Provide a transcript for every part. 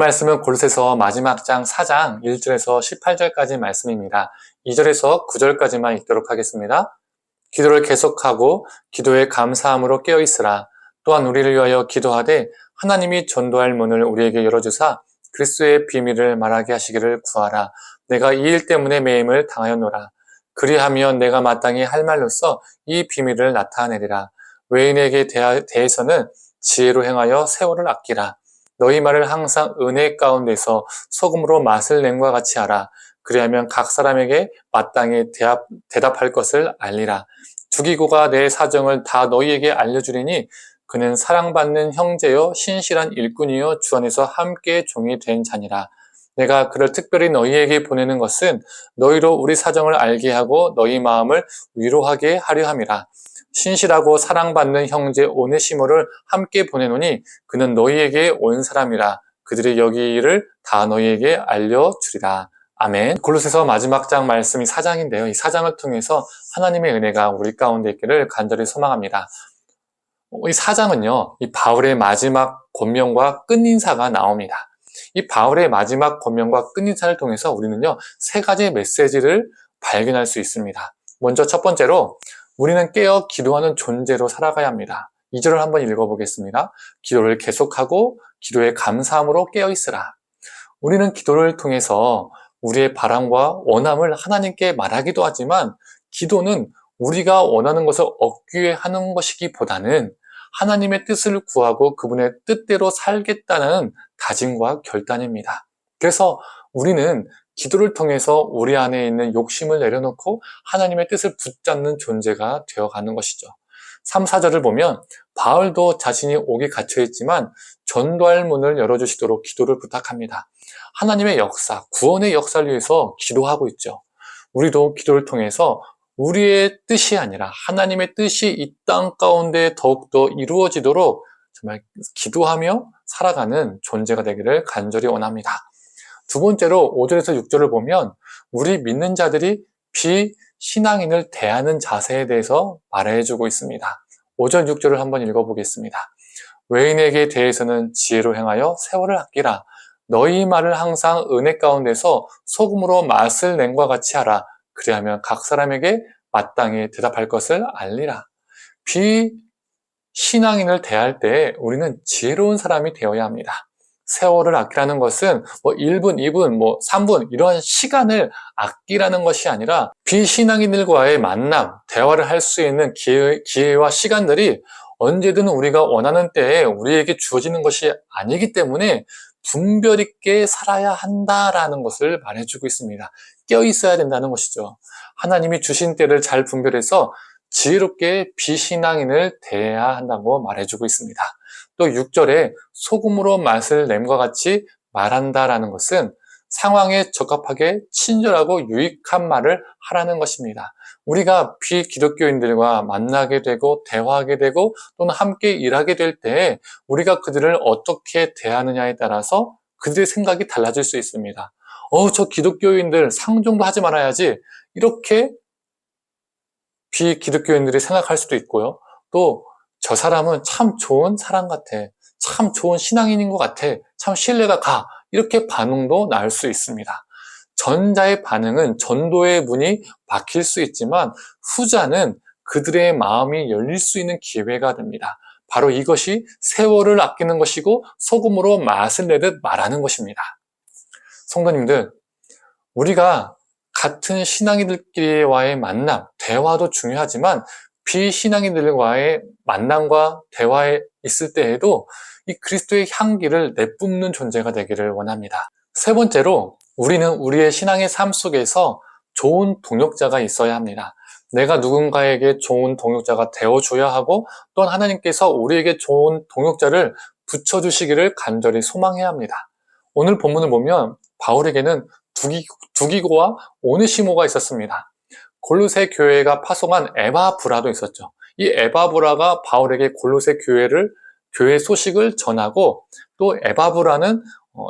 말씀은 골로새서 마지막 장 4장 1절에서 18절까지 말씀입니다. 2절에서 9절까지만 읽도록 하겠습니다. 기도를 계속하고 기도에 감사함으로 깨어있으라. 또한 우리를 위하여 기도하되 하나님이 전도할 문을 우리에게 열어주사 그리스도의 비밀을 말하게 하시기를 구하라. 내가 이 일 때문에 매임을 당하였노라. 그리하면 내가 마땅히 할 말로써 이 비밀을 나타내리라. 외인에게 대해서는 지혜로 행하여 세월을 아끼라. 너희 말을 항상 은혜 가운데서 소금으로 맛을 낸과 같이 하라. 그리하면 각 사람에게 마땅히 대답할 것을 알리라. 두기고가 내 사정을 다 너희에게 알려주리니 그는 사랑받는 형제요 신실한 일꾼이요 주 안에서 함께 종이 된 자니라. 내가 그를 특별히 너희에게 보내는 것은 너희로 우리 사정을 알게 하고 너희 마음을 위로하게 하려 함이라. 신실하고 사랑받는 형제 오네시모를 함께 보내노니 그는 너희에게 온 사람이라. 그들이 여기 일을 다 너희에게 알려주리라. 아멘. 골로새서 마지막 장 말씀이 4장인데요. 이 4장을 통해서 하나님의 은혜가 우리 가운데 있기를 간절히 소망합니다. 이 4장은요, 이 바울의 마지막 권면과 끝인사가 나옵니다. 이 바울의 마지막 권면과 끝인사를 통해서 우리는요, 세 가지 메시지를 발견할 수 있습니다. 먼저 첫 번째로, 우리는 깨어 기도하는 존재로 살아가야 합니다. 2절을 한번 읽어보겠습니다. 기도를 계속하고 기도에 감사함으로 깨어있으라. 우리는 기도를 통해서 우리의 바람과 원함을 하나님께 말하기도 하지만 기도는 우리가 원하는 것을 얻기 위해 하는 것이기보다는 하나님의 뜻을 구하고 그분의 뜻대로 살겠다는 다짐과 결단입니다. 그래서 우리는 기도를 통해서 우리 안에 있는 욕심을 내려놓고 하나님의 뜻을 붙잡는 존재가 되어가는 것이죠. 3, 4절을 보면 바울도 자신이 옥에 갇혀있지만 전도할 문을 열어주시도록 기도를 부탁합니다. 하나님의 역사, 구원의 역사를 위해서 기도하고 있죠. 우리도 기도를 통해서 우리의 뜻이 아니라 하나님의 뜻이 이 땅 가운데 더욱더 이루어지도록 정말 기도하며 살아가는 존재가 되기를 간절히 원합니다. 두 번째로 5절에서 6절을 보면 우리 믿는 자들이 비신앙인을 대하는 자세에 대해서 말해주고 있습니다. 5절, 6절을 한번 읽어보겠습니다. 외인에게 대해서는 지혜로 행하여 세월을 아끼라. 너희 말을 항상 은혜 가운데서 소금으로 맛을 낸과 같이 하라. 그리하면 각 사람에게 마땅히 대답할 것을 알리라. 비신앙인을 대할 때 우리는 지혜로운 사람이 되어야 합니다. 세월을 아끼라는 것은 1분, 2분, 3분 이러한 시간을 아끼라는 것이 아니라 비신앙인들과의 만남, 대화를 할 수 있는 기회와 시간들이 언제든 우리가 원하는 때에 우리에게 주어지는 것이 아니기 때문에 분별 있게 살아야 한다라는 것을 말해주고 있습니다. 깨어 있어야 된다는 것이죠. 하나님이 주신 때를 잘 분별해서 지혜롭게 비신앙인을 대해야 한다고 말해주고 있습니다. 또 6절에 소금으로 맛을 냄과 같이 말한다라는 것은 상황에 적합하게 친절하고 유익한 말을 하라는 것입니다. 우리가 비기독교인들과 만나게 되고 대화하게 되고 또는 함께 일하게 될 때 우리가 그들을 어떻게 대하느냐에 따라서 그들의 생각이 달라질 수 있습니다. 저 기독교인들 상종도 하지 말아야지 이렇게 비기독교인들이 생각할 수도 있고요. 또 저 사람은 참 좋은 사람 같아. 참 좋은 신앙인인 것 같아. 참 신뢰가 가. 이렇게 반응도 나올 수 있습니다. 전자의 반응은 전도의 문이 막힐 수 있지만 후자는 그들의 마음이 열릴 수 있는 기회가 됩니다. 바로 이것이 세월을 아끼는 것이고 소금으로 맛을 내듯 말하는 것입니다. 성도님들, 우리가 같은 신앙인들끼리와의 만남, 대화도 중요하지만 비신앙인들과의 만남과 대화에 있을 때에도 이 그리스도의 향기를 내뿜는 존재가 되기를 원합니다. 세 번째로 우리는 우리의 신앙의 삶 속에서 좋은 동역자가 있어야 합니다. 내가 누군가에게 좋은 동역자가 되어줘야 하고 또한 하나님께서 우리에게 좋은 동역자를 붙여주시기를 간절히 소망해야 합니다. 오늘 본문을 보면 바울에게는 두기고와 오네시모가 있었습니다. 골로새 교회가 파송한 에바브라도 있었죠. 이 에바브라가 바울에게 골로새 교회 소식을 전하고 또 에바브라는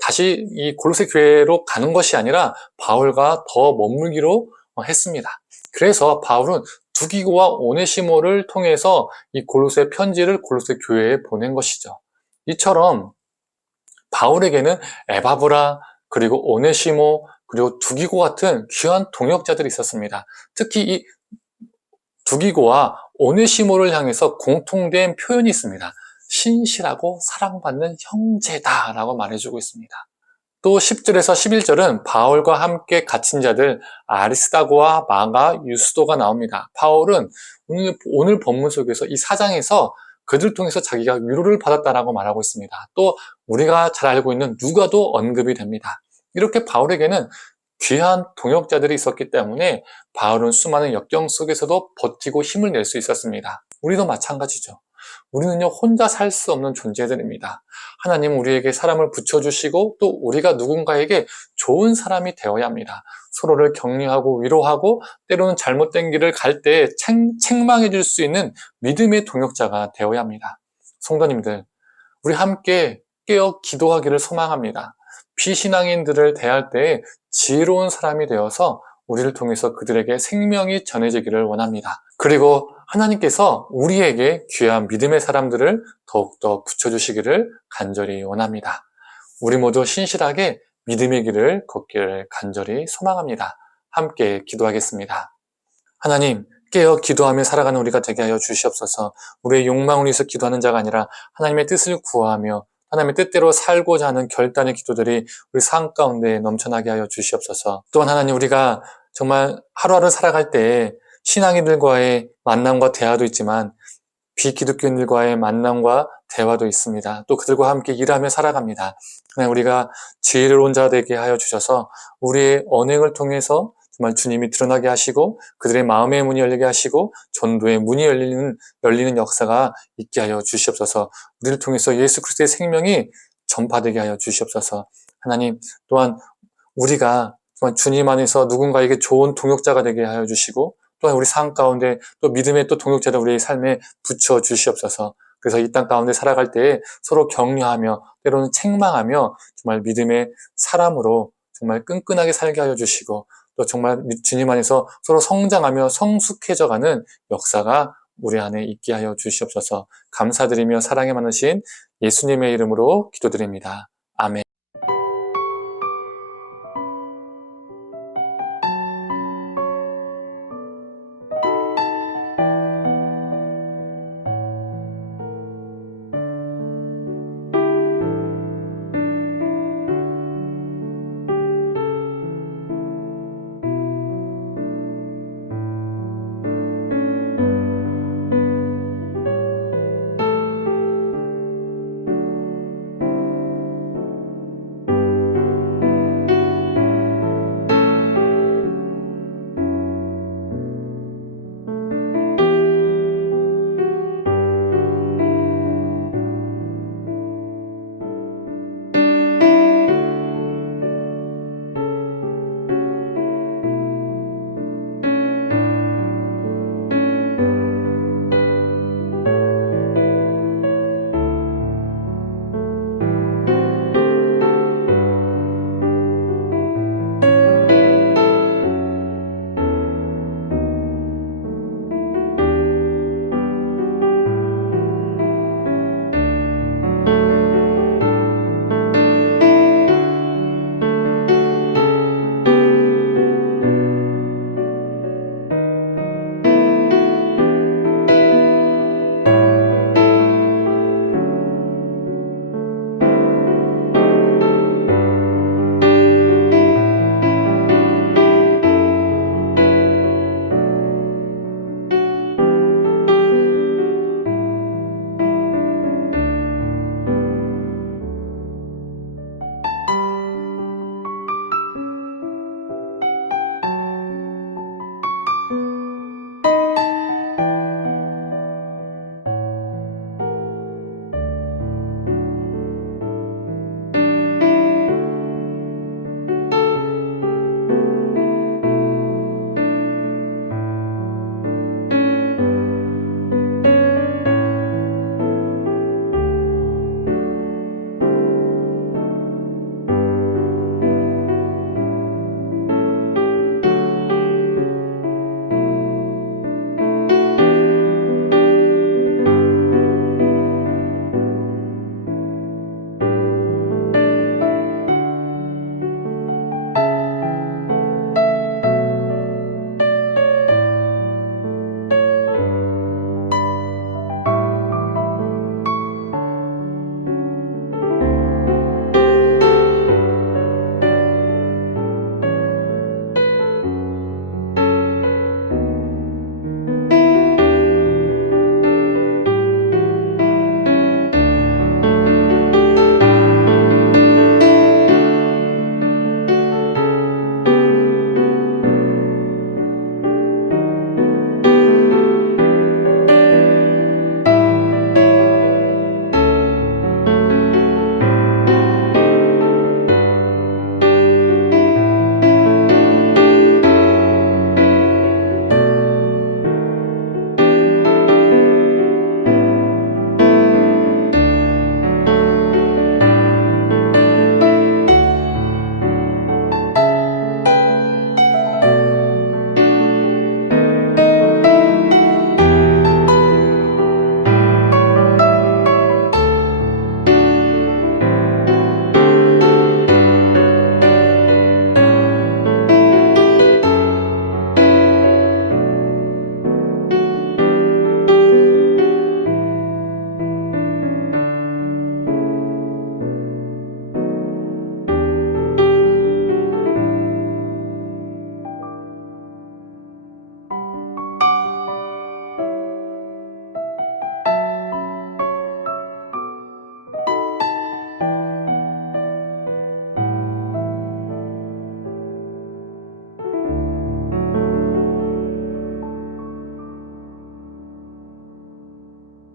다시 이 골로새 교회로 가는 것이 아니라 바울과 더 머물기로 했습니다. 그래서 바울은 두기고와 오네시모를 통해서 이 골로새 편지를 골로새 교회에 보낸 것이죠. 이처럼 바울에게는 에바브라, 그리고 오네시모, 그리고 두기고 같은 귀한 동역자들이 있었습니다. 특히 이 두기고와 오네시모를 향해서 공통된 표현이 있습니다. 신실하고 사랑받는 형제다라고 말해주고 있습니다. 또 10절에서 11절은 바울과 함께 갇힌 자들 아리스다고와 마가, 유스도가 나옵니다. 바울은 오늘 본문 속에서 이 4장에서 그들 통해서 자기가 위로를 받았다라고 말하고 있습니다. 또 우리가 잘 알고 있는 누가도 언급이 됩니다. 이렇게 바울에게는 귀한 동역자들이 있었기 때문에 바울은 수많은 역경 속에서도 버티고 힘을 낼 수 있었습니다. 우리도 마찬가지죠. 우리는요, 혼자 살 수 없는 존재들입니다. 하나님은 우리에게 사람을 붙여주시고 또 우리가 누군가에게 좋은 사람이 되어야 합니다. 서로를 격려하고 위로하고 때로는 잘못된 길을 갈 때 책망해 줄 수 있는 믿음의 동역자가 되어야 합니다. 성도님들, 우리 함께 깨어 기도하기를 소망합니다. 비신앙인들을 대할 때 지혜로운 사람이 되어서 우리를 통해서 그들에게 생명이 전해지기를 원합니다. 그리고 하나님께서 우리에게 귀한 믿음의 사람들을 더욱더 붙여주시기를 간절히 원합니다. 우리 모두 신실하게 믿음의 길을 걷기를 간절히 소망합니다. 함께 기도하겠습니다. 하나님, 깨어 기도하며 살아가는 우리가 되게 하여 주시옵소서. 우리의 욕망을 위해서 기도하는 자가 아니라 하나님의 뜻을 구하며 하나님의 뜻대로 살고자 하는 결단의 기도들이 우리 삶 가운데 넘쳐나게 하여 주시옵소서. 또한 하나님, 우리가 정말 하루하루 살아갈 때 신앙인들과의 만남과 대화도 있지만 비기독교인들과의 만남과 대화도 있습니다. 또 그들과 함께 일하며 살아갑니다. 우리가 지혜로운 자 되게 하여 주셔서 우리의 언행을 통해서 정말 주님이 드러나게 하시고 그들의 마음의 문이 열리게 하시고 전도의 문이 열리는 역사가 있게 하여 주시옵소서. 우리를 통해서 예수 그리스도의 생명이 전파되게 하여 주시옵소서. 하나님, 또한 우리가 정말 주님 안에서 누군가에게 좋은 동역자가 되게 하여 주시고 또한 우리 삶 가운데 또 믿음의 또 동역자를 우리의 삶에 붙여 주시옵소서. 그래서 이 땅 가운데 살아갈 때 서로 격려하며 때로는 책망하며 정말 믿음의 사람으로 정말 끈끈하게 살게 하여 주시고 또 정말 주님 안에서 서로 성장하며 성숙해져가는 역사가 우리 안에 있게 하여 주시옵소서. 감사드리며 사랑에 많으신 예수님의 이름으로 기도드립니다.